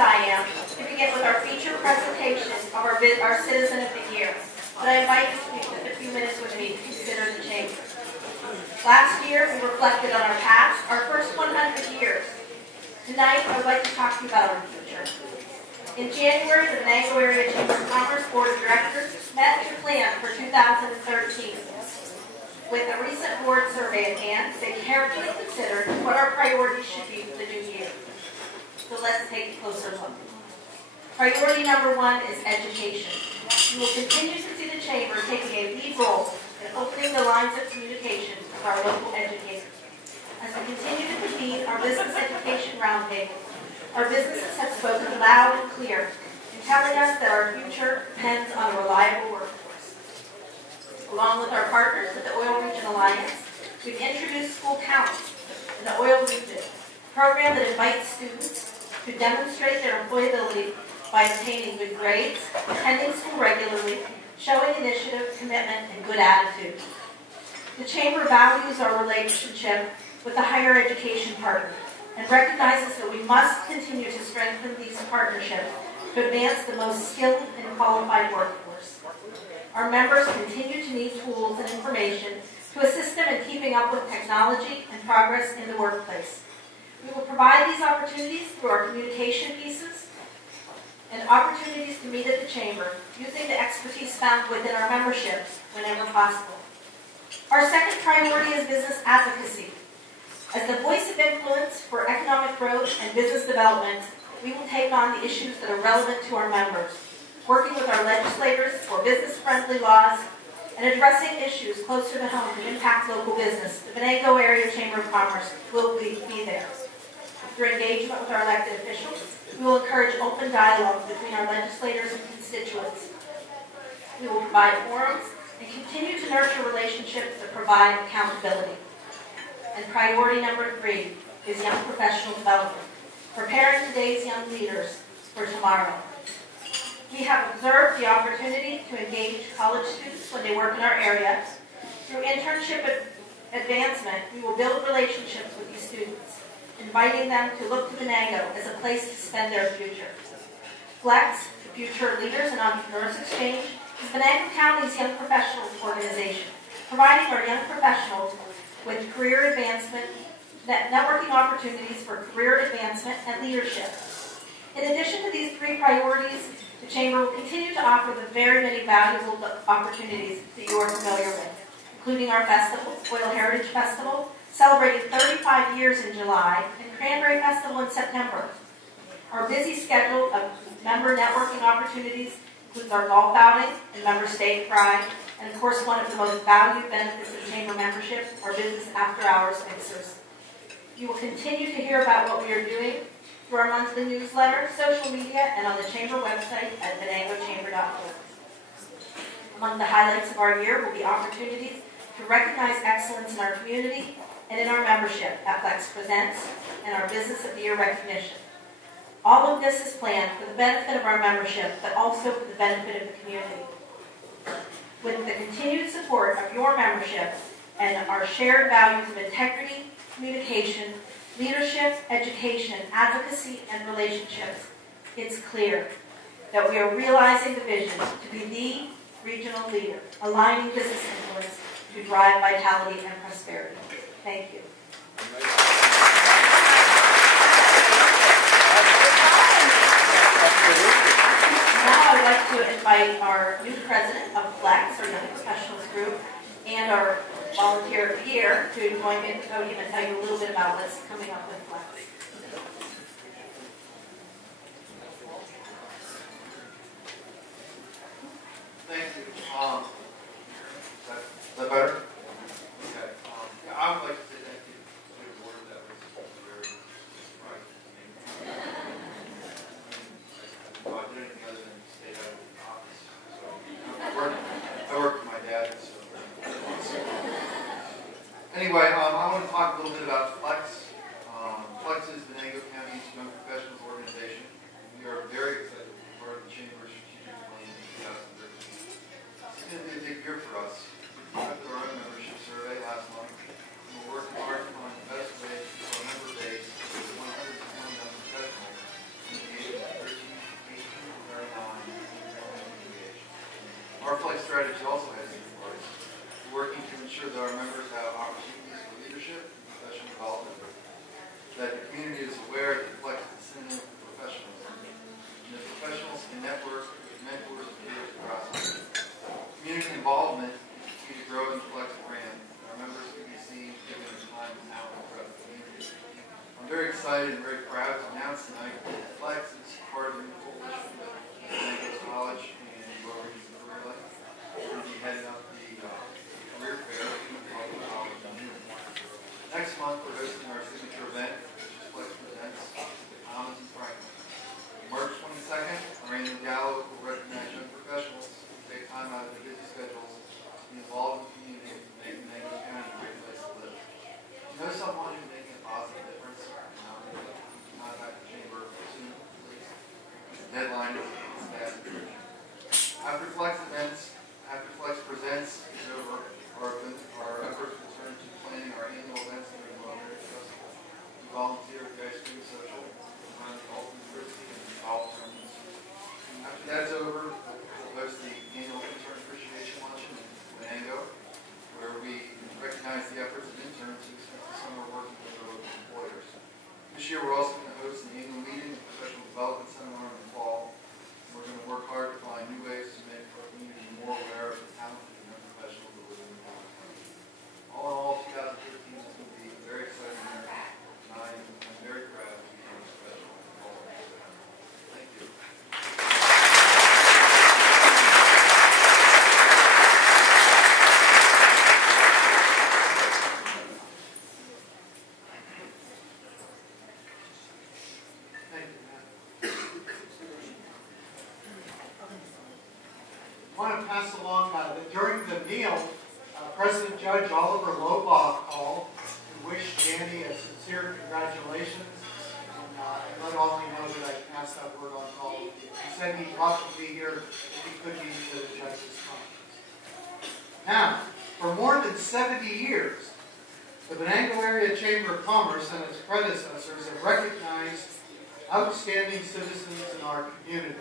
I am to begin with our feature presentation of our Citizen of the Year. But I invite you to take a few minutes with me to consider the chamber. Last year, we reflected on our past, our first 100 years. Tonight, I would like to talk to you about our future. In January, the Venango Area Chamber of Commerce Board of Directors met to plan for 2013. With a recent board survey at hand, they carefully considered what our priorities should be for the new year. So let's take a closer look. Priority number 1 is education. You will continue to see the Chamber taking a lead role in opening the lines of communication with our local educators. As we continue to convene our business education roundtables, our businesses have spoken loud and clear in telling us that our future depends on a reliable workforce. Along with our partners at the Oil Region Alliance, we've introduced School Counts in the Oil Region, a program that invites students to demonstrate their employability by obtaining good grades, attending school regularly, showing initiative, commitment, and good attitude. The Chamber values our relationship with the higher education partner and recognizes that we must continue to strengthen these partnerships to advance the most skilled and qualified workforce. Our members continue to need tools and information to assist them in keeping up with technology and progress in the workplace. We will provide these opportunities through our communication pieces and opportunities to meet at the Chamber using the expertise found within our membership whenever possible. Our second priority is business advocacy. As the voice of influence for economic growth and business development, we will take on the issues that are relevant to our members, working with our legislators for business-friendly laws and addressing issues closer to home that impact local business. The Venango Area Chamber of Commerce will be there. Through engagement with our elected officials, we will encourage open dialogue between our legislators and constituents. We will provide forums and continue to nurture relationships that provide accountability. And priority number 3 is young professional development, preparing today's young leaders for tomorrow. We have observed the opportunity to engage college students when they work in our area. Through internship advancement, we will build relationships with these students, inviting them to look to Venango as a place to spend their future. Flex, the Future Leaders and Entrepreneurs Exchange, is Venango County's young professionals organization, providing our young professionals with career advancement, networking opportunities for career advancement and leadership. In addition to these 3 priorities, the Chamber will continue to offer the very many valuable opportunities that you are familiar with, including our festivals, Oil Heritage Festival, celebrating 35 years in July, and Cranberry Festival in September. Our busy schedule of member networking opportunities includes our golf outing and member state pride, and of course one of the most valued benefits of Chamber membership, our business after-hours mixers. You will continue to hear about what we are doing through our monthly newsletter, social media, and on the Chamber website at venangochamber.org. Among the highlights of our year will be opportunities to recognize excellence in our community and in our membership at Flex Presents and our Business of the Year recognition. All of this is planned for the benefit of our membership, but also for the benefit of the community. With the continued support of your membership and our shared values of integrity, communication, leadership, education, advocacy, and relationships, it's clear that we are realizing the vision to be the regional leader, aligning business influence to drive vitality and prosperity. Thank you. Now I'd like to invite our new president of Flex, our Young Professionals Group, and our Volunteer of the Year to join me at the podium and tell you a little bit about what's coming up with Flex. Thank you. Is that better? Okay. I would like to say thank you to the board. That was very surprising to me. I didn't do anything other than stay out of the office. So I work for my dad. So anyway, I want to talk a little bit about Flex. Flex is the Venango County's Young Professionals Organization. We are very excited to be part of the Chamber's strategic plan in 2013. It's going to be a big year for us. We went through our own membership survey last month, and we're working hard to find the best way to keep our member base with 100 young professionals engaged. strategy also has two parts. We're working to ensure that our members have opportunities for leadership and professional development, that the community is aware that Flex is a synonym for professionalism, and that professionals can network with mentors and peers across the country. Community involvement is key to growing the Flex brand, and our members can be seen giving their time and talent throughout the community. I'm very excited and very proud to announce tonight that Flex is part of the new coalition with Venango College and Lower East Career Life. We're going to be heading up the career fair in Public College in June. Next month, we're hosting our signature event, which is Flex Presents the Commons in Franklin. March 22nd, our annual gala will recognize young professionals who take time out of their busy schedules to be involved in the community and make Venango County a great place to live. You know someone who's making a positive difference? Contact the chamber soon, please. The deadline is fast approaching. After Flex Presents is over, our efforts will turn to planning our annual events during the World Heritage Festival. We volunteer at the Ice Cream Social, run the Golf University, and the golf tournaments. After that's over, we'll host the annual Intern Appreciation Luncheon in Venango, where we recognize the efforts of interns who spent the summer working with their local employers. This year, we're also going to host an annual meeting and professional development seminar in the fall. We're going to work hard to find new ways to make our community more aware of the talented and young professionals that live in the county. All in all, 2015 is going to be a very exciting year, and I'm very proud to be a professional in all of this. Thank you. I want to pass along that during the meal, President Judge Oliver Lobaugh called to wish Danny a sincere congratulations, and let all you know that I passed that word on to all of you. He said he'd love to be here if he could be to the judge's conference. Now, for more than 70 years, the Venango Area Chamber of Commerce and its predecessors have recognized outstanding citizens in our community.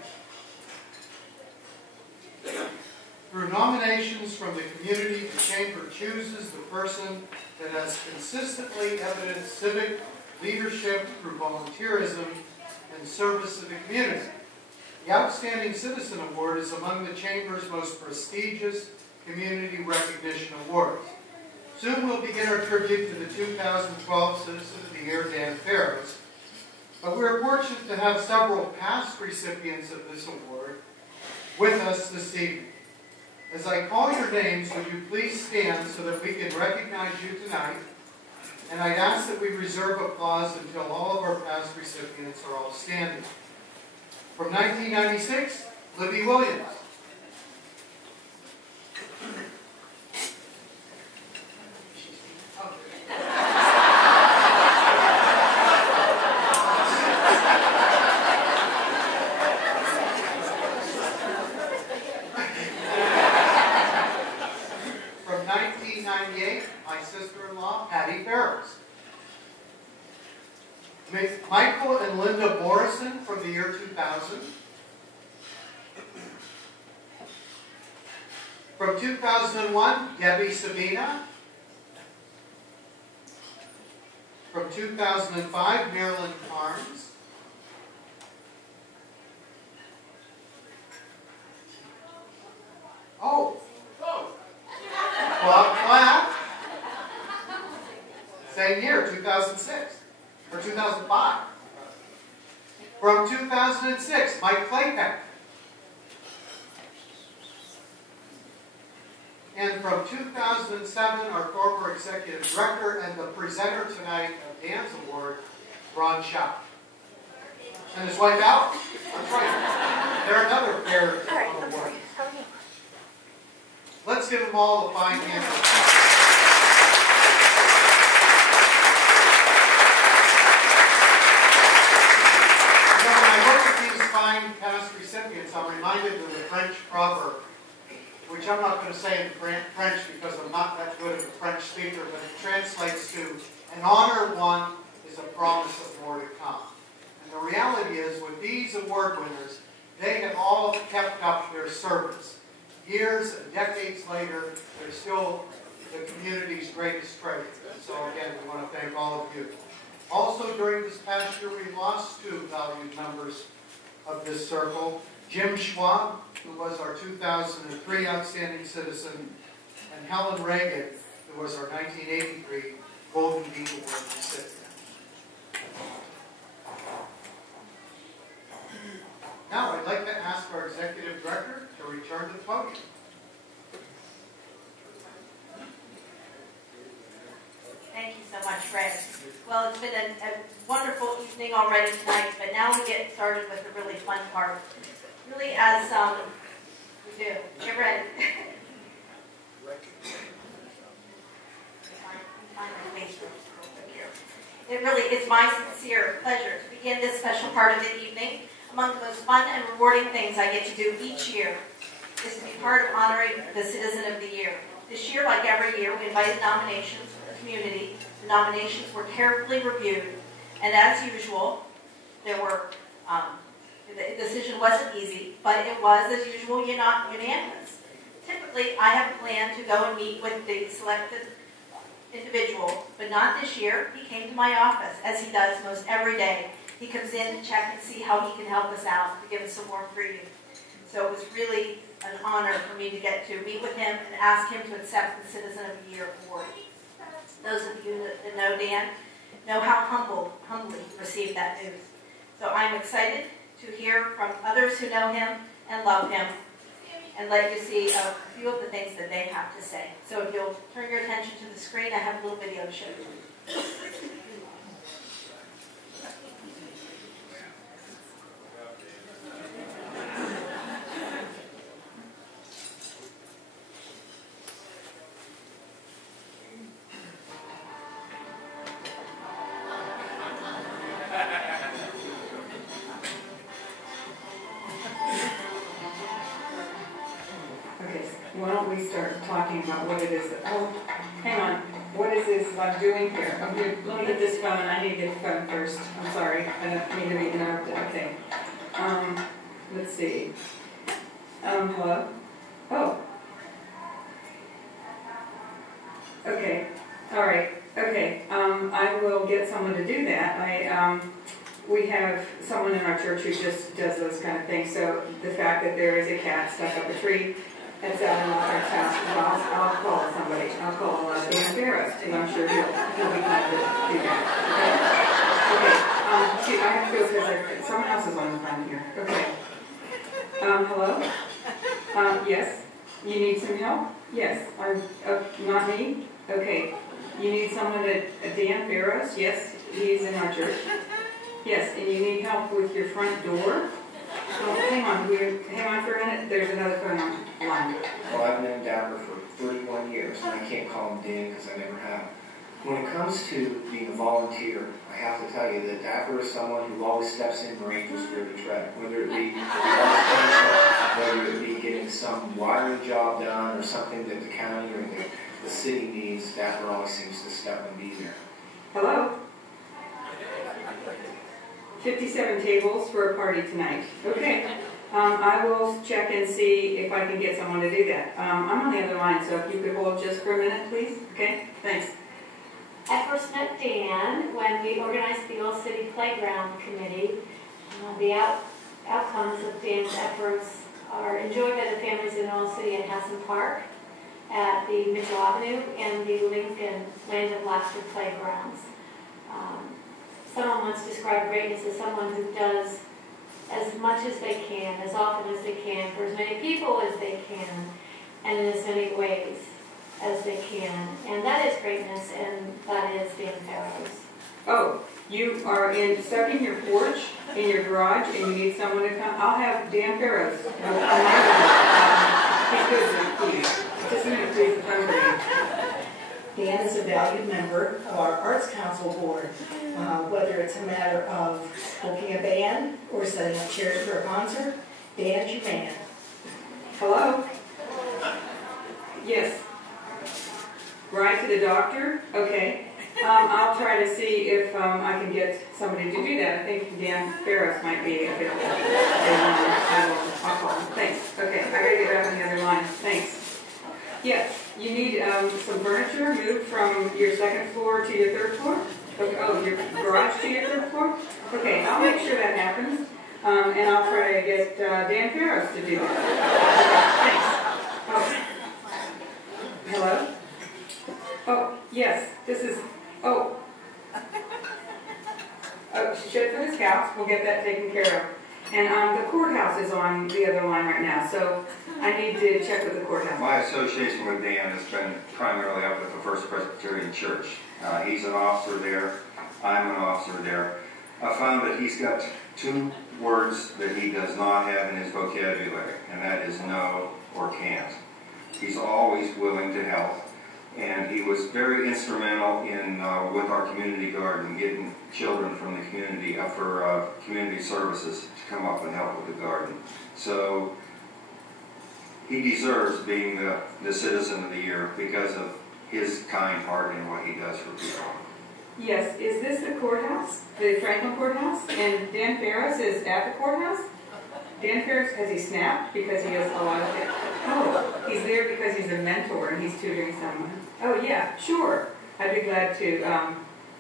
Through nominations from the community, the Chamber chooses the person that has consistently evidenced civic leadership through volunteerism and service to the community. The Outstanding Citizen Award is among the Chamber's most prestigious community recognition awards. Soon we'll begin our tribute to the 2012 Citizen of the Year, Dan Farrows, but we're fortunate to have several past recipients of this award with us this evening. As I call your names, would you please stand so that we can recognize you tonight? And I'd ask that we reserve applause until all of our past recipients are all standing. From 1996, Libby Williams. Michael and Linda Morrison from the year 2000. From 2001, Debbie Sabina. From 2005, Marilyn Carnes. Oh. Bob Platt. Same year, 2006. Or 2005. From 2006, Mike Claypack. And from 2007, our former executive director and the presenter tonight of Dan's Award, Ron Shaw. And his wife, Al. That's right. They're another pair of awards. Let's give them all a fine hand. Fine past recipients, I'm reminded of the French proverb, which I'm not going to say in French because I'm not that good of a French speaker, but it translates to, an honor won is a promise of more to come. And the reality is, with these award winners, they have all kept up their service. years and decades later, they're still the community's greatest treasure. So again, we want to thank all of you. Also, during this past year, we lost two valued members of this circle. Jim Schwab, who was our 2003 Outstanding Citizen, and Helen Reagan, who was our 1983 Golden Beetle Award recipient. Now, I'd like to ask our Executive Director to return to the podium. Thank you so much, Fred. Well, it's been a wonderful evening already tonight, but now we get started with the really fun part. Really, as we do. Get ready. It really is my sincere pleasure to begin this special part of the evening. Among the most fun and rewarding things I get to do each year is to be part of honoring the Citizen of the Year. This year, like every year, we invited nominations from the community. The nominations were carefully reviewed, and as usual, there were the decision wasn't easy, but it was, as usual, unanimous. Typically, I have a plan to go and meet with the selected individual, but not this year. He came to my office, as he does most every day. He comes in to check and see how he can help us out, to give us some more freedom. So it was really an honor for me to get to meet with him and ask him to accept the Citizen of the Year award. Those of you that know Dan know how humbly he received that news. So I'm excited to hear from others who know him and love him, and let you see a few of the things that they have to say. So if you'll turn your attention to the screen, I have a little video to show you. Why don't we start talking about what it is that, oh, hang on, what is this I'm doing here? Okay, let me get this phone, I need to get the phone first. I'm sorry, I don't mean to be interrupted. Okay. Let's see. Hello? Oh. Okay, all right, okay. I will get someone to do that. We have someone in our church who just does those kind of things, so the fact that there is a cat stuck up a tree, that's out in our house. I'll call somebody. I'll call Dan Ferris, and I'm sure he'll be glad to do that. Okay. I have to go because someone else is on the phone here. Okay. Hello? Yes? You need some help? Yes. Not me? Okay. You need someone Dan Ferris? Yes. He's in our church. Yes. And you need help with your front door? Oh, hang on for a minute. There's another phone on line. Well, I've known Dapper for 31 years, and I can't call him Dan because I never have. When it comes to being a volunteer, I have to tell you that Dapper is someone who always steps in where angels fear to tread. Whether it be whether it be getting some wiring job done or something that the county or the city needs, Dapper always seems to step and be there. Hello? 57 tables for a party tonight. Okay. I will check and see if I can get someone to do that. I'm on the other line, so if you could hold just for a minute, please. Okay? Thanks. I first met Dan when we organized the Old City Playground Committee. The outcomes of Dan's efforts are enjoyed by the families in Old City at Hassan Park, at the Mitchell Avenue, and the Lincoln Land of Laughter playgrounds. Someone once described greatness as someone who does as much as they can, as often as they can, for as many people as they can, and in as many ways as they can. And that is greatness, and that is Dan Ferris. Oh, you are stuck in your porch, in your garage, and you need someone to come. I'll have Dan Ferris. He's good, please. Just a minute, please. The phone ring. Dan is a valued member of our Arts Council board, whether it's a matter of booking a band or setting up chairs for a concert. Dan's your man. Hello? Yes. Right to the doctor? Okay. I'll try to see if I can get somebody to do that. I think Dan Ferris might be available. I'll call him. Thanks. Okay, I gotta get back on the other line. Yes, you need some furniture moved from your second floor to your third floor? Oh, your garage to your third floor? Okay, I'll make sure that happens. And I'll try to get Dan Farrows to do that. Thanks. Oh. Hello? Oh, yes, this is, oh, shed for the Scouts, we'll get that taken care of. And the courthouse is on the other line right now, so I need to check with the courthouse. My association with Dan has been primarily up at the First Presbyterian Church. He's an officer there. I'm an officer there. I found that he's got two words that he does not have in his vocabulary, and that is no or can't. He's always willing to help, and he was very instrumental in with our community garden, getting children from the community up for community services to come up and help with the garden. So he deserves being the Citizen of the Year because of his kind heart and what he does for people. Yes, is this the courthouse, the Franklin courthouse? And Dan Farrows is at the courthouse? Dan Farrows, has he snapped because he has a lot of it? Oh, he's there because he's a mentor and he's tutoring someone. Oh yeah, sure. I'd be glad to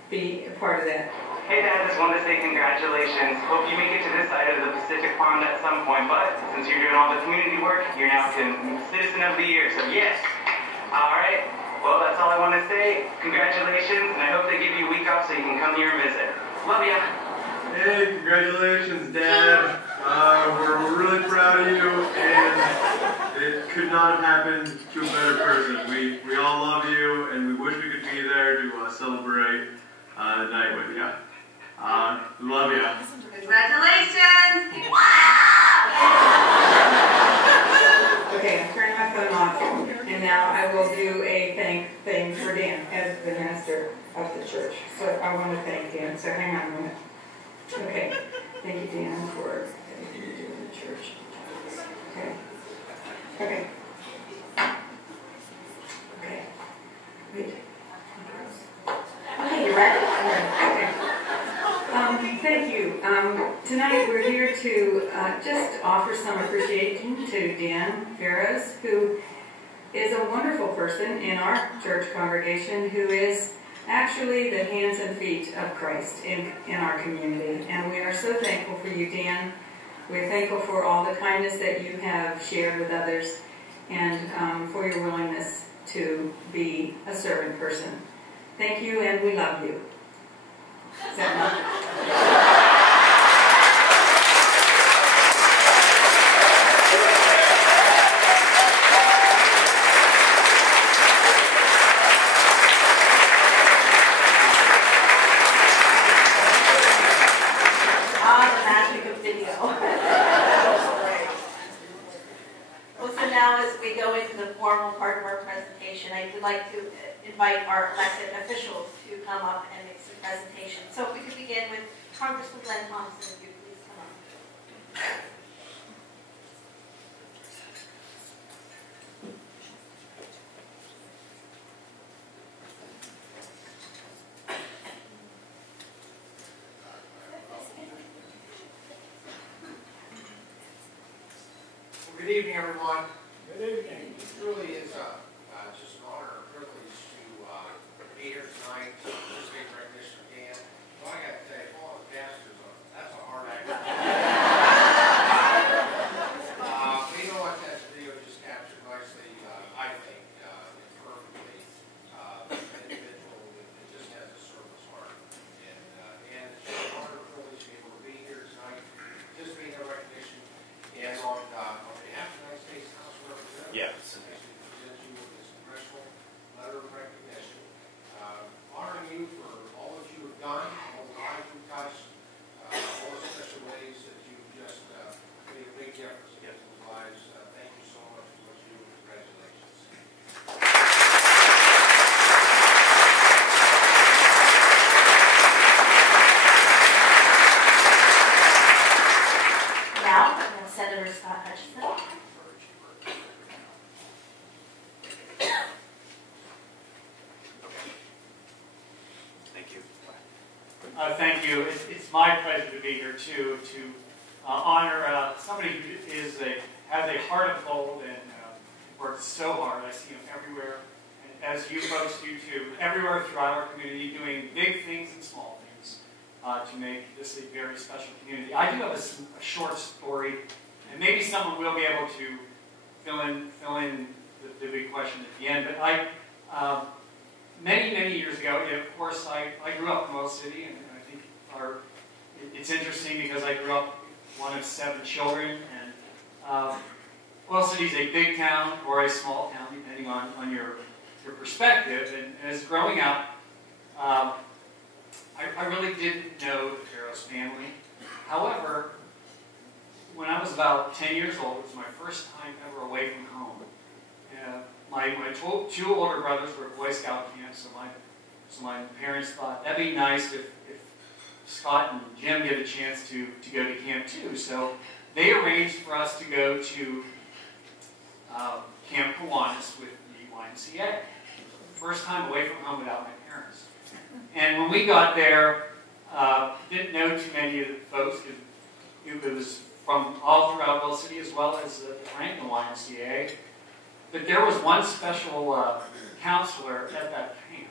be a part of that. Hey Dad, just wanted to say congratulations. Hope you make it to this side of the Pacific Pond at some point, but since you're doing all the community work, you're now Citizen of the Year, so yes. Alright, well that's all I want to say. Congratulations, and I hope they give you a week off so you can come here and visit. Love ya. Hey, congratulations Dad. We're really proud of you, and it could not have happened to a better person. We all love you, and we wish we could be there to celebrate the night with you. Love you. Congratulations! Okay, I'm turning my phone off, and now I will do a thank thing for Dan as the minister of the church. So I want to thank Dan, so hang on a minute. Okay, thank you Dan for everything you do in the church. Okay. Okay. Okay. Wait. Okay, you ready? Okay. Thank you. Tonight we're here to just offer some appreciation to Dan Farrows, who is a wonderful person in our church congregation, who is actually the hands and feet of Christ in our community. And we are so thankful for you, Dan. We're thankful for all the kindness that you have shared with others, and for your willingness to be a servant person. Thank you, and we love you. Is that enough? I would like to invite our elected officials to come up and make some presentations. So if we could begin with Congressman Glenn Thompson, if you please come up. Well, good evening, everyone. Good evening. It really is just an honor and privilege to be here tonight to participate in recognition of Dan. Well, I got to tell you, all the pastors, that's a hard act. But you know what, that video just captured nicely, I think, perfectly, an individual that just has a service heart. And it's just an honor and privilege to be able to be here tonight, participate in the recognition, and on behalf of the United States House of Representatives. Yes. Letter of recognition, honoring you for all that you have done, all the lives you've touched, all the special ways that you've just made a big difference in people's lives. Thank you so much for what you do. Congratulations. Now, Senator Scott Hutchison. Thank you. It's my pleasure to be here too, to honor somebody who has a heart of gold and works works so hard. I see him everywhere, and as you folks do too, everywhere throughout our community, doing big things and small things to make this a very special community. I do have a short story, and maybe someone will be able to fill in the big question at the end. But many years ago, of course, I grew up in Oil City, and I think it's interesting because I grew up one of 7 children, and Oil City is a big town or a small town, depending on your perspective. And as growing up, I really didn't know the Farrows family. However, when I was about 10 years old, it was my first time ever away from home. My 2 older brothers were at Boy Scout camp, so my parents thought that'd be nice if Scott and Jim get a chance to go to camp too. So they arranged for us to go to Camp Kiwanis with the YMCA. First time away from home without my parents. And when we got there, didn't know too many of the folks. It was from all throughout Oil City as well as the Franklin YMCA. But there was one special counselor at that camp.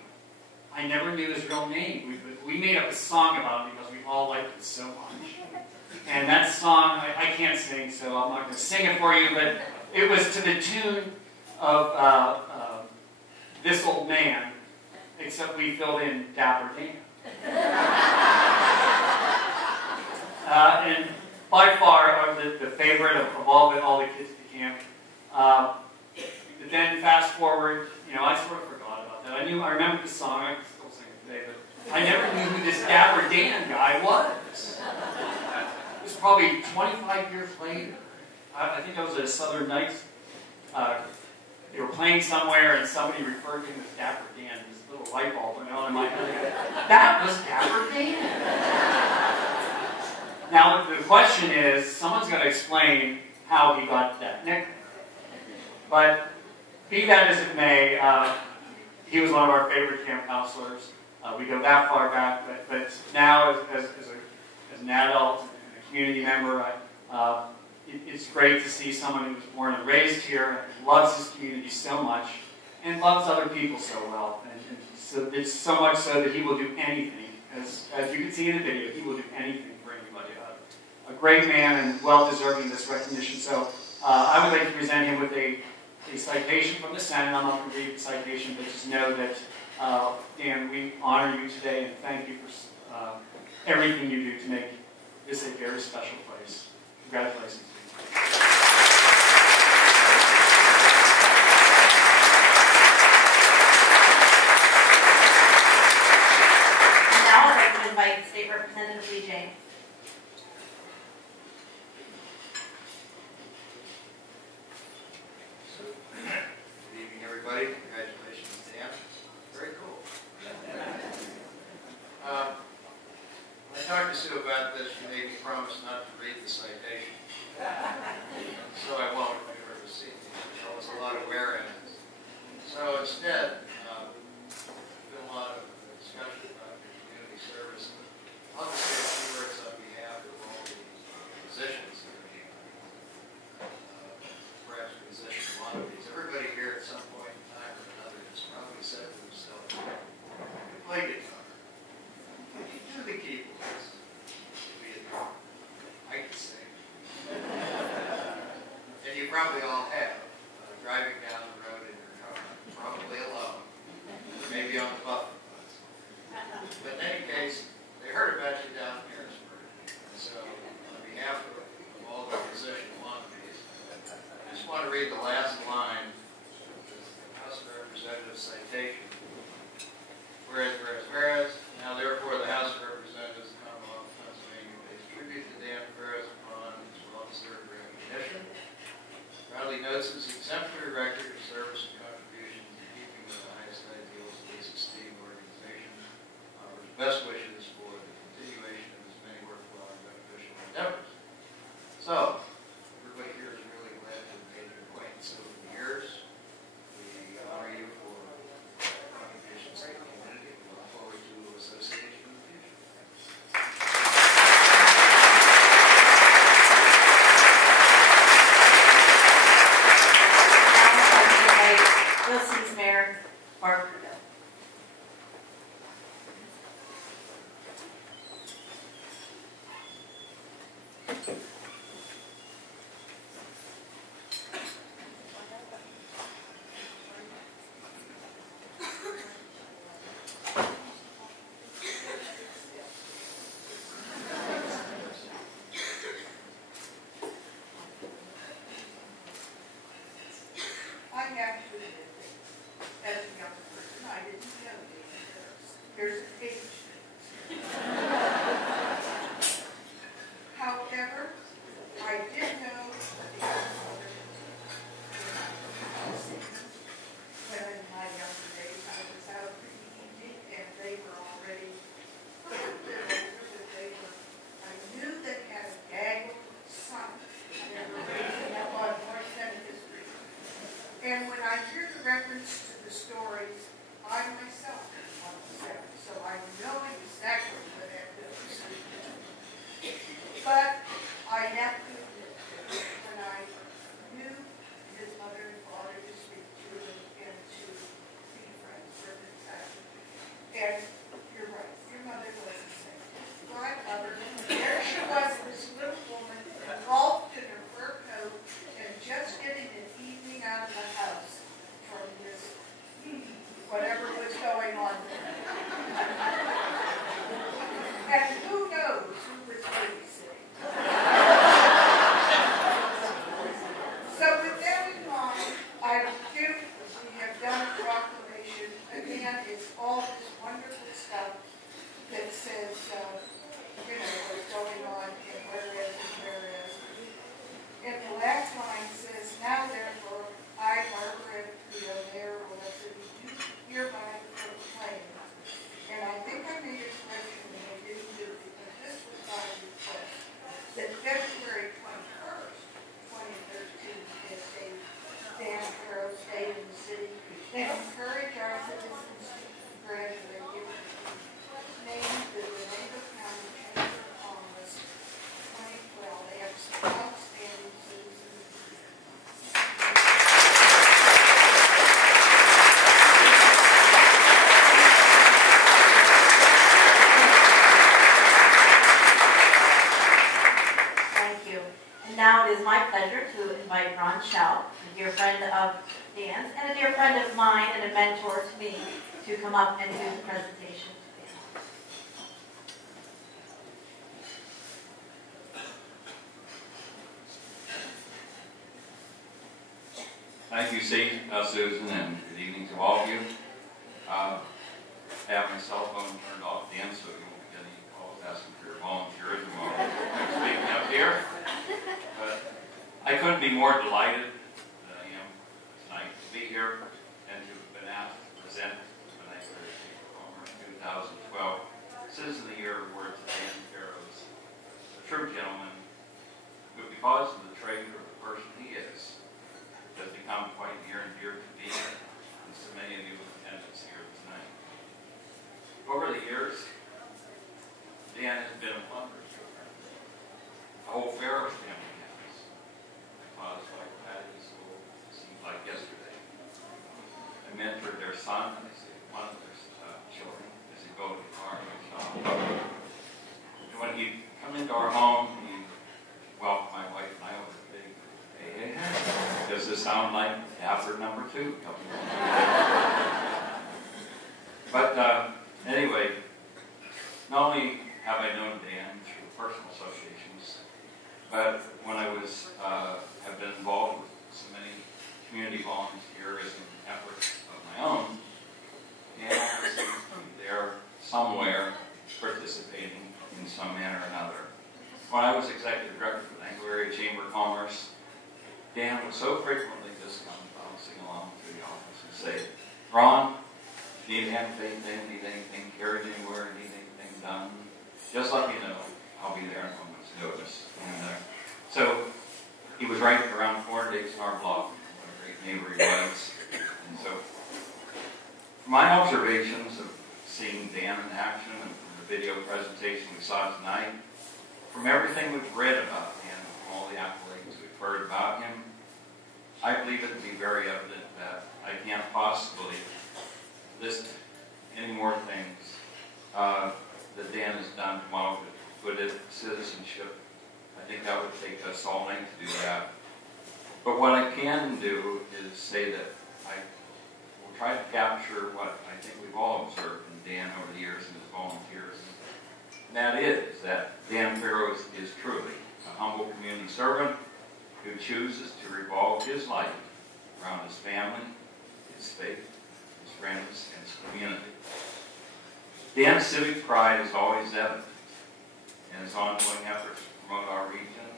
I never knew his real name. We made up a song about him because we all liked it so much. And that song, I can't sing, so I'm not going to sing it for you, but it was to the tune of This Old Man, except we filled in Dapper Dan. And by far, the favorite of all the kids at the camp. But then fast forward, I sort of forgot about that. I remember the song, I can still sing it today, but I never knew who this Dapper Dan guy was. It was probably 25 years later. I think I was at a Southern Nights. They were playing somewhere and somebody referred to him as Dapper Dan. This little light bulb went on in my head. That was Dapper Dan. Now the question is, someone's got to explain how he got that nickname. But be that as it may, he was one of our favorite camp counselors. We go that far back, but now as an adult and a community member, it's great to see someone who was born and raised here, loves his community so much, and loves other people so well. And so it's so much so that he will do anything. As you can see in the video, he will do anything for anybody. A great man and well-deserving of this recognition. So I would like to present him with a citation from the Senate. I'm not going to read the citation, but just know that, Dan, we honor you today and thank you for everything you do to make this a very special place. Congratulations. And now I'd like to invite State Representative Lee James. Good evening, everybody. Congratulations, Dan. Very cool. When I talked to Sue about this, she made me promise not to read the citation. City's Mayor, Barbara Purdue. I have to admit that as a young person, I didn't know there's a page. However, I did know when in my younger days I was out eating and they were already a bit older, but they were, I knew they had a gaggle son. They were raising up on North Senator Street. And when I hear the reference to the stories, I myself am one of them, so I know exactly what that is. But I have to admit that when I knew his mother and father to speak to him and to be friends with exactly. And you're right, your mother was the same. My mother, there she was, this little woman, engulfed in her fur coat and just getting an evening out of the house from this, whatever was going on there. And who knows who was babysitting. So with that in mind, we have done a proclamation. Again, it's all this wonderful stuff that says, what's going on and whereas and whereas. And the last line says, now therefore, I, Margaret, the mayor of the city, do hereby proclaim. And I think I made a correction that I didn't do because this was my request, that February 21st, 2013 is a Dan Farrow's Day in the city. They encourage our citizens to congratulate you. Named the Venango County Chamber of Commerce 2012. They have some outstanding citizens. Thank you. And now it is my pleasure to invite Ron Schell, a dear friend of Dan's and a dear friend of mine and a mentor to me, to come up and do the presentation. Thank you, Susan, and good evening to all of you. I have my cell phone turned off, Dan, so you won't be getting any calls asking for your volunteerism while I'm speaking up here. But I couldn't be more delighted than I am tonight to be here and to have been asked to present the Venango Commerce 2012 Citizen of the Year Award to Dan Farrows, a true gentleman who, because of the trade of the person he is, has become quite near and dear to me and so many of you in attendance here tonight. Over the years, Dan has been a plumber to a friend. The whole Farrows family has. I taught his wife Patty in school, it seemed like yesterday. I mentored their son, and I say one of their children, as he go to the car shop. And when he'd come into our home, he'd welcome my wife and I over the big, hey, does this sound like Dapper number 2? But anyway, not only have I known Dan through personal associations, but when I was have been involved with so many community volunteerism efforts of my own, Dan seems to be there somewhere participating in some manner or another. When I was executive director for the Venango Area Chamber of Commerce, Dan would so frequently just come bouncing along to the office and say, Ron, need anything, need anything carried anywhere, need anything done, just let me know. I'll be there in a moment's notice. And so he was right around the corner, Dave's in our block, what a great neighbor he was. And so from my observations of seeing Dan in action and from the video presentation we saw tonight, from everything we've read about Dan, all the accolades we've heard about him, I believe it to be very evident that I can't possibly list any more things that Dan has done to model good citizenship. I think that would take us all night to do that. But what I can do is say that I will try to capture what I think we've all observed in Dan over the years and his volunteers. And that is that Dan Farrow is truly a humble community servant who chooses to revolve his life around his family, his faith, his friends, and his community. Dan's civic pride is always evident in his ongoing efforts to promote our region,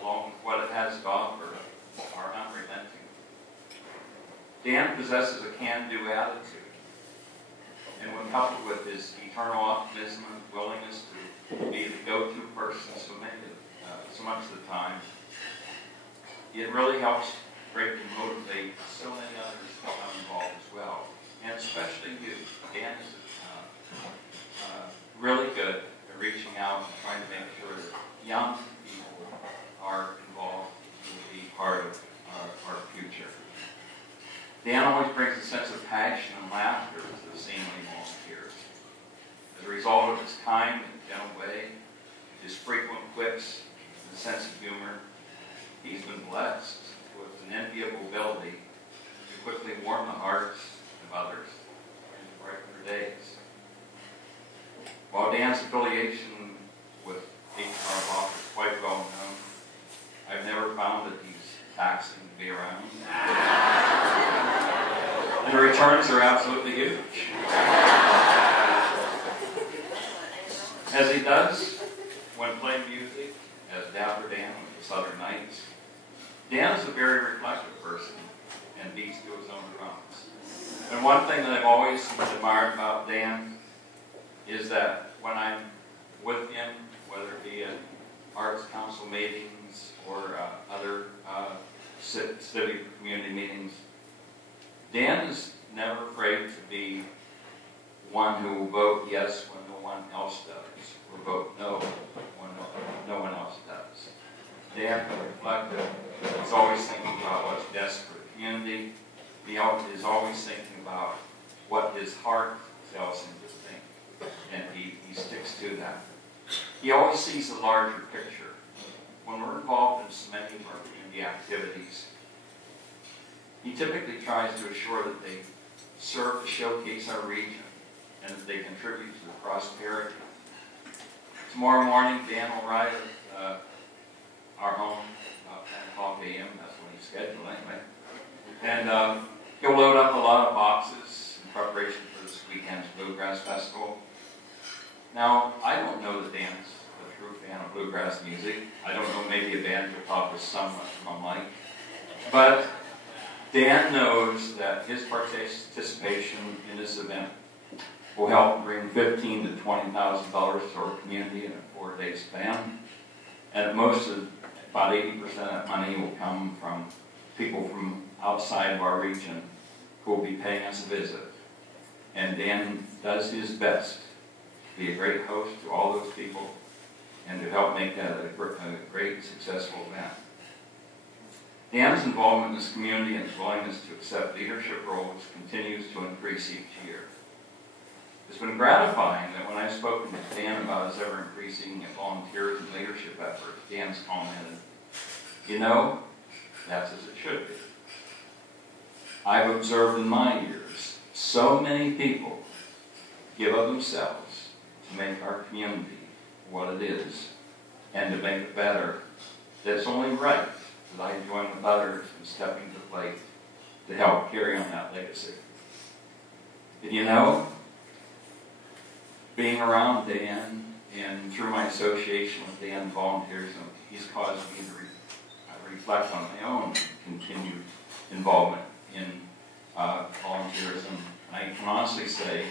along with what it has to offer, are unrelenting. Dan possesses a can-do attitude, and when coupled with his eternal optimism and willingness to be the go-to person so much of the time, it really helps greatly motivate so many others to become involved as well, and especially you. Dan is really good at reaching out and trying to make sure that young people are involved and will be part of our future. Dan always brings a sense of passion and laughter to the seemingly volunteers. As a result of his kind and gentle way, his frequent quips, and sense of humor, he's been blessed with an enviable ability to quickly warm the hearts of others and to brighten their days. While Dan's affiliation with HR Block is quite well known, I've never found that he's taxing to be around. And the returns are absolutely huge. As he does when playing music, as Dapper Dan with the Southern Nights, Dan is a very reflective person and beats to his own drums. And one thing that I've always admired about Dan is that when I'm with him, whether it be at Arts Council meetings or other civic community meetings, Dan is never afraid to be one who will vote yes when no one else does, or vote no when no one else does. Dan is reflective. He's always thinking about what's best for the community. He is always thinking about what his heart tells him to think, and he sticks to that. He always sees the larger picture. When we're involved in so many of our community activities, he typically tries to assure that they serve to showcase our region and that they contribute to the prosperity. Tomorrow morning, Dan will arrive at our home about 10 o'clock a.m. That's when he's scheduled anyway. And he'll load up a lot of boxes in preparation for this weekend's Bluegrass Festival. Now, I don't know that Dan's a true fan of bluegrass music. I don't know, maybe a band will talk with somewhat from a mic. But Dan knows that his participation in this event will help bring $15,000 to $20,000 to our community in a 4-day span. And most of, about 80% of that money will come from people from outside of our region who will be paying us a visit. And Dan does his best to be a great host to all those people and to help make that a great, successful event. Dan's involvement in this community and his willingness to accept leadership roles continues to increase each year. It's been gratifying that when I've spoken to Dan about his ever-increasing volunteers and leadership efforts, Dan's commented, "You know, that's as it should be. I've observed in my years so many people give of themselves to make our community what it is and to make it better, that it's only right that I join with others in stepping to the plate to help carry on that legacy." And you know, being around Dan and through my association with Dan volunteers, he's caused me to reflect on my own continued involvement in volunteerism. And I can honestly say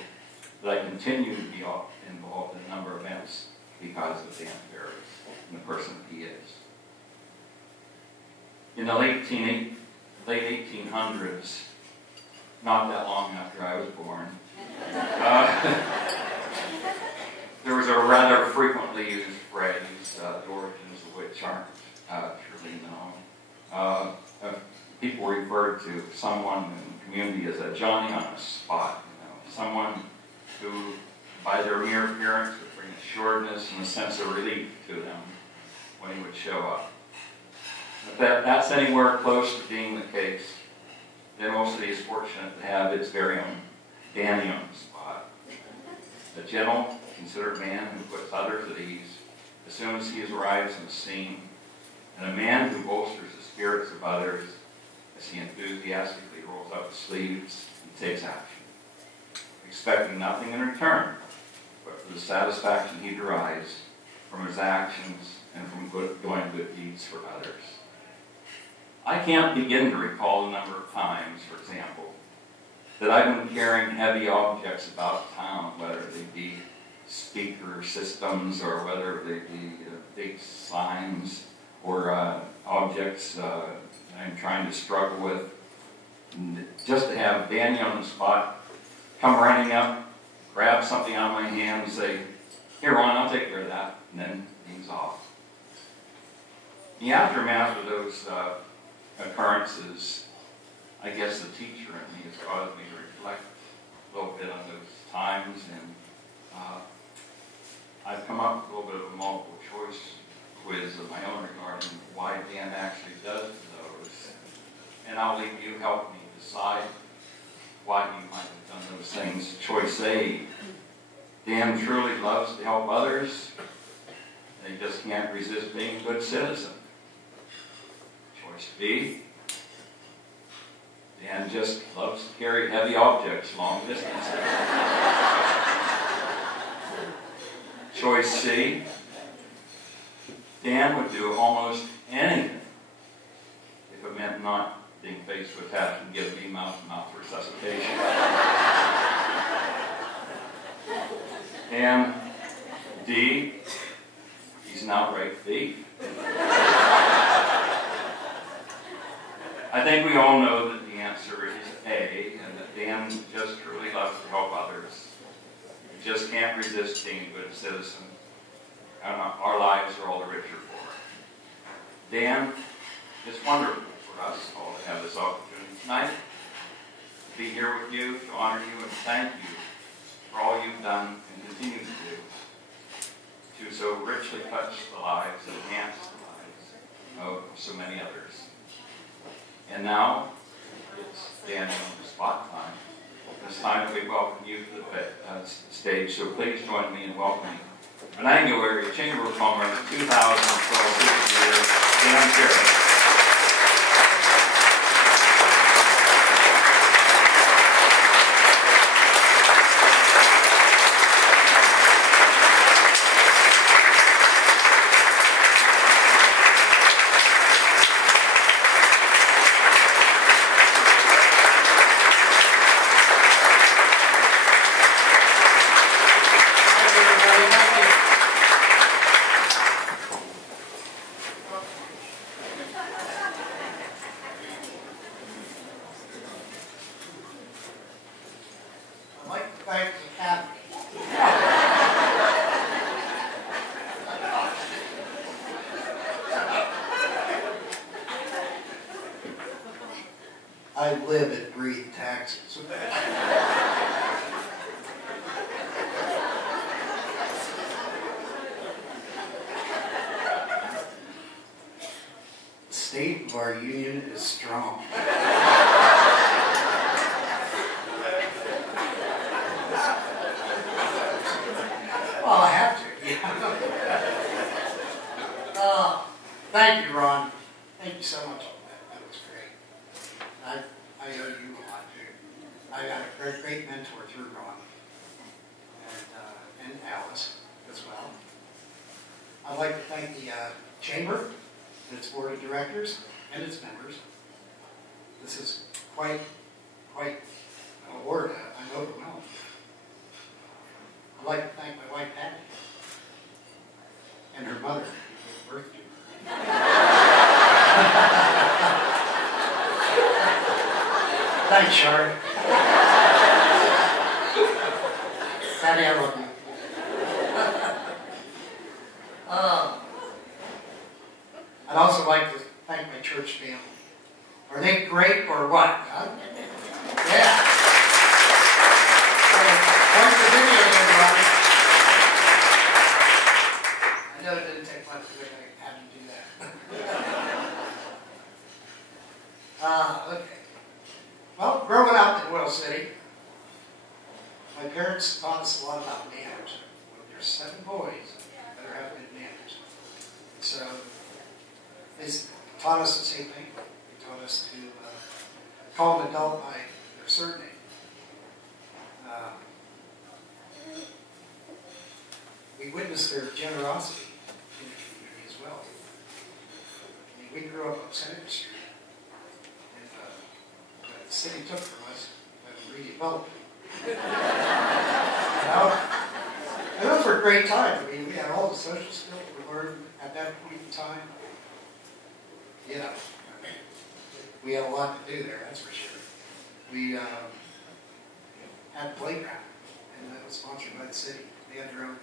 that I continue to be involved in a number of events because of Dan Farrow and the person that he is. In the late 1800s, not that long after I was born, there was a rather frequently used phrase, the origins of which aren't truly known. people refer to someone in the community as a Johnny on the spot, someone who, by their mere appearance, would bring assuredness and a sense of relief to them when he would show up. If that's anywhere close to being the case, then Old City is fortunate to have its very own Danny on the spot. A gentle, considerate man who puts others at ease as soon as he arrives on the scene, and a man who bolsters the spirits of others as he enthusiastically rolls up his sleeves and takes action, expecting nothing in return but for the satisfaction he derives from his actions and from doing good deeds for others. I can't begin to recall the number of times, for example, that I've been carrying heavy objects about town, whether they be speaker systems or whether they be big signs or objects I'm trying to struggle with. And just to have Danny on the spot come running up, grab something out of my hand and say, "Here, Ron, I'll take care of that," and then he's off. The aftermath of those occurrences, I guess the teacher in me has caused me to reflect a little bit on those times, and I've come up with a little bit of a multiple choice quiz of my own regarding why Dan actually does those, and I'll leave you help me decide why he might have done those things. Choice A, Dan truly loves to help others, and he just can't resist being a good citizen. Choice B, Dan just loves to carry heavy objects long distances. Choice C, Dan would do almost anything if it meant not being faced with having to give me mouth-to-mouth resuscitation. And D, he's an outright thief. I think we all know that the answer is A, and that Dan just truly loves to help others. He just can't resist being a good citizen, and our lives are all the richer for it. Dan, it's wonderful for us all to have this opportunity tonight to be here with you, to honor you and thank you for all you've done and continue to do to so richly touch the lives and enhance the lives of so many others. And now, it's Dan on the spot time. It's time that we welcome you to the stage, so please join me in welcoming Venango Area Chamber of Commerce 2012 Year, Dan Carey. I live and breathe taxes. The state of our union is strong. Well, I have to. Thank you, Ron. Thank you so much. That was great. I owe you a lot, too. I got a great mentor through Ron and Alice as well. I'd like to thank the Chamber and its Board of Directors and its members. This is quite an award. I'm overwhelmed. I'd like to thank my wife, Patty, and her mother, who gave birth to her. Thanks, Shari. Patty, I love you. I'd also like to thank my church family. Are they great or what? Huh? Yeah. Watch the video, everybody. I know it didn't take much to have you do that. Okay. Well, growing up in Oil City, my parents taught us a lot about manners. When there's 7 boys, better have good manners. So they taught us the same thing. They taught us to call an adult by their surname. We witnessed their generosity in the community as well. I mean, we grew up on Senator Street, and what the city took from us and redeveloped it. You know? And those were great times. I mean, we had all the social skills we learned at that point in time. You know, we had a lot to do there, that's for sure. We had a playground, and that was sponsored by the city. They had their own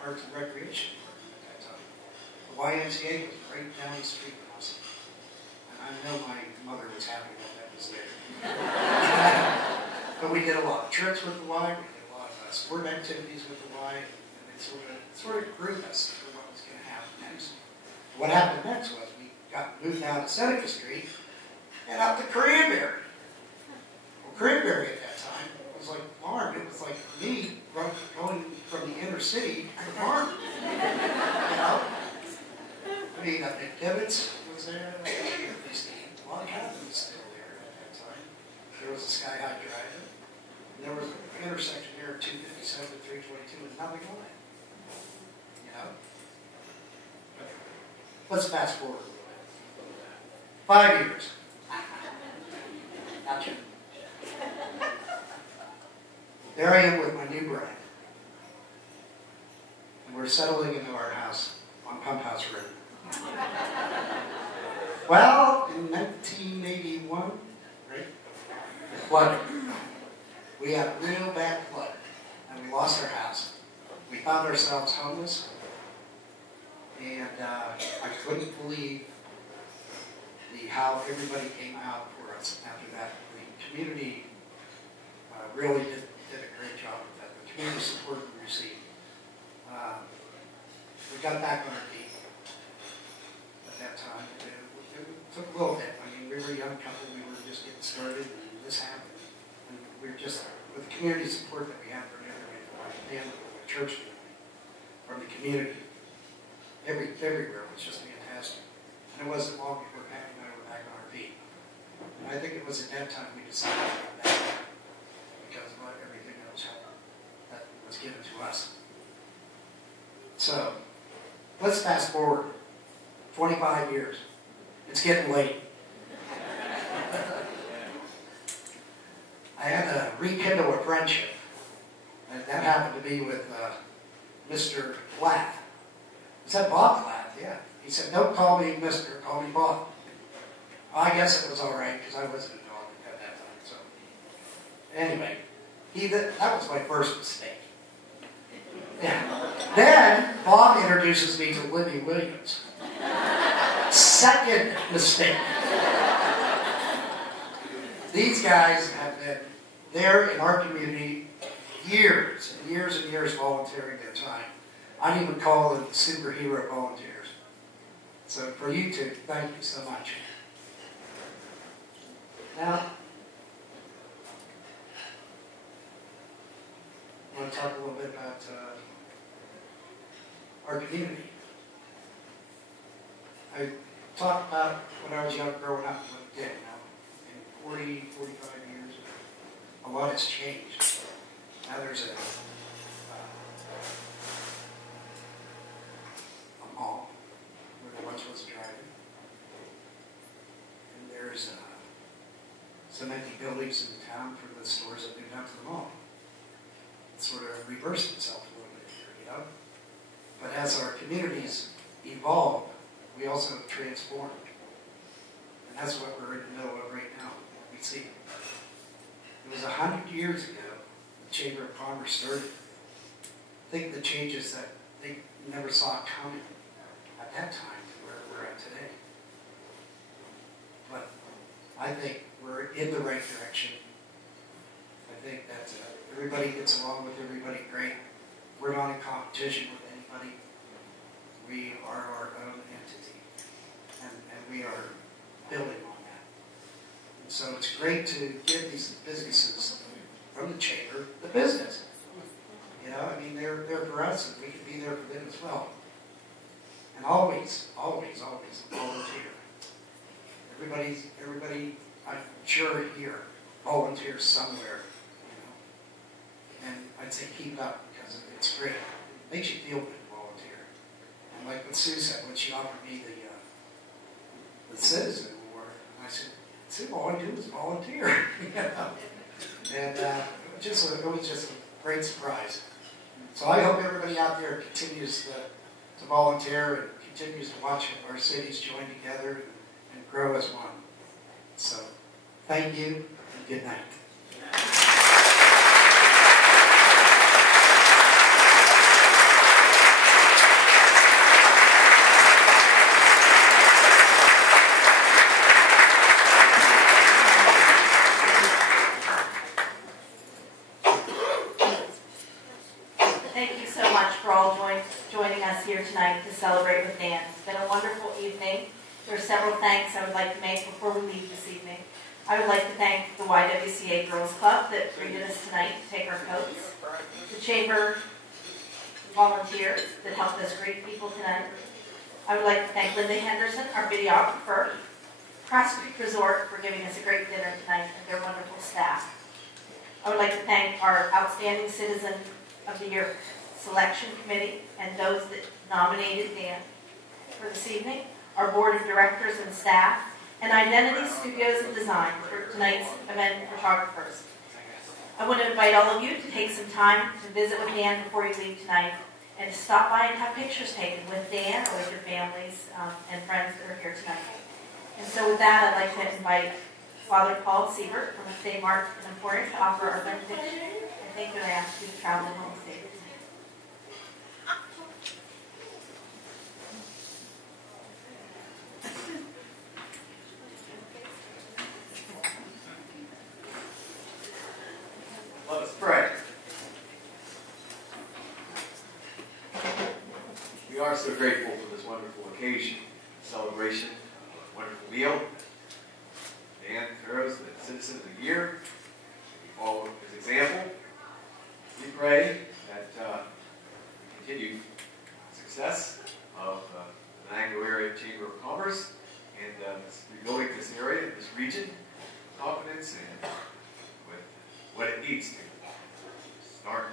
parks and recreation department at that time. The YMCA was right down the street from us. And I know my mother was happy that that was there. But we did a lot of trips with the Y, we did a lot of sport activities with the Y, and it sort of grew us for what was going to happen next. What happened next was we got moved down to Seneca Street and up to Cranberry. Well, Cranberry at that time was like farm. It was like me going from the inner city to the farm. You know? I mean, McDivitt's was there. A lot of cabins was still there at that time. There was a Sky High Drive. There was an intersection here at 257 and 322 and nothing on it. You know? Let's fast forward a little bit. 5 years. Gotcha. There I am with my new bride. And we're settling into our house on Pump House Road. Well, in 1981, right? The flooding. We had a real bad flood, and we lost our house. We found ourselves homeless, and I couldn't believe how everybody came out for us after that. The community really did a great job with that. The community support we received. We got back on our feet at that time. It took a little bit. I mean, we were a young couple. We were just getting started, and this happened. And we were just, with the community support that we had from everybody, from our family, from the church family, from the community, everywhere was just fantastic. And it wasn't long before Patty and I were back on our feet. And I think it was at that time we decided to come back because of everything else that was given to us. So, let's fast forward 25 years. It's getting late. I had to rekindle a friendship. And that happened to be with Mr. Platt. Is that Bob Platt? Yeah. He said, don't call me Mr., call me Bob. Well, I guess it was all right because I wasn't a dog at that time. So, anyway, that was my first mistake. Yeah. Then Bob introduces me to Libby Williams. Second mistake. These guys have been there in our community years and years and years volunteering their time. I even call them superhero volunteers. So for you two, thank you so much. Now, I want to talk a little bit about our community. I talked about when I was young, growing up, what it did. In 40, 45 years, a lot has changed. Now there's a mall where there once was a drive-in. And there's some empty buildings in town for the stores that moved out to the mall. It sort of reversed itself a little bit here, you know? But as our communities evolve, we also transform. And that's what we're in the middle of right now. We see it. It was 100 years ago the Chamber of Commerce started. Think of the changes that they never saw coming at that time to where we're at today. But I I think we're in the right direction. I think that everybody gets along with everybody great. We're not in competition with anybody. We are our own entity, and we are building on that. And so it's great to give these businesses from the chamber the business. You know, I mean, they're for us, and we can be there for them as well. And always, always, always volunteer. Everybody, I'm sure here, volunteers somewhere. You know, and I'd say keep it up because it's great. It makes you feel good to volunteer. And like what Sue said when she offered me the citizen award, and I said, Sue, all I do is volunteer. You know? And it was just a great surprise. So I hope everybody out there continues to volunteer and continues to watch our cities join together and grow as one. So thank you and good night. Thank you so much for all joining us here tonight to celebrate with Dan. It's been a wonderful evening. There are several thanks I would like to make before we leave this evening. I would like to thank the YWCA Girls Club that greeted us tonight to take our coats, the Chamber volunteers that helped us greet people tonight. I would like to thank Linda Henderson, our videographer, Cross Creek Resort for giving us a great dinner tonight, and their wonderful staff. I would like to thank our outstanding Citizen of the Year Selection Committee and those that nominated Dan for this evening, our Board of Directors and staff, and Identity Studios and Design for tonight's event photographers. I want to invite all of you to take some time to visit with Dan before you leave tonight and to stop by and have pictures taken with Dan or with your families and friends that are here tonight. And so with that, I'd like to invite Father Paul Siebert from the St. Mark and Emporium to offer our benediction. And thank you, and I ask you to travel home safe. Let us pray. We are so grateful for this wonderful occasion, celebration, of a wonderful meal. Dan Farrow's the Citizen of the Year. We follow his example. We pray that continued success of the Venango Area Chamber of Commerce and rebuilding this area, this region, confidence and with what it needs to start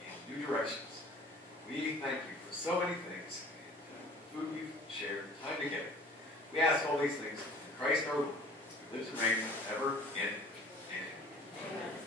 in new directions. We thank you for so many things and the food we've shared, the time together. We ask all these things in Christ our Lord, who lives and reigns ever and ever.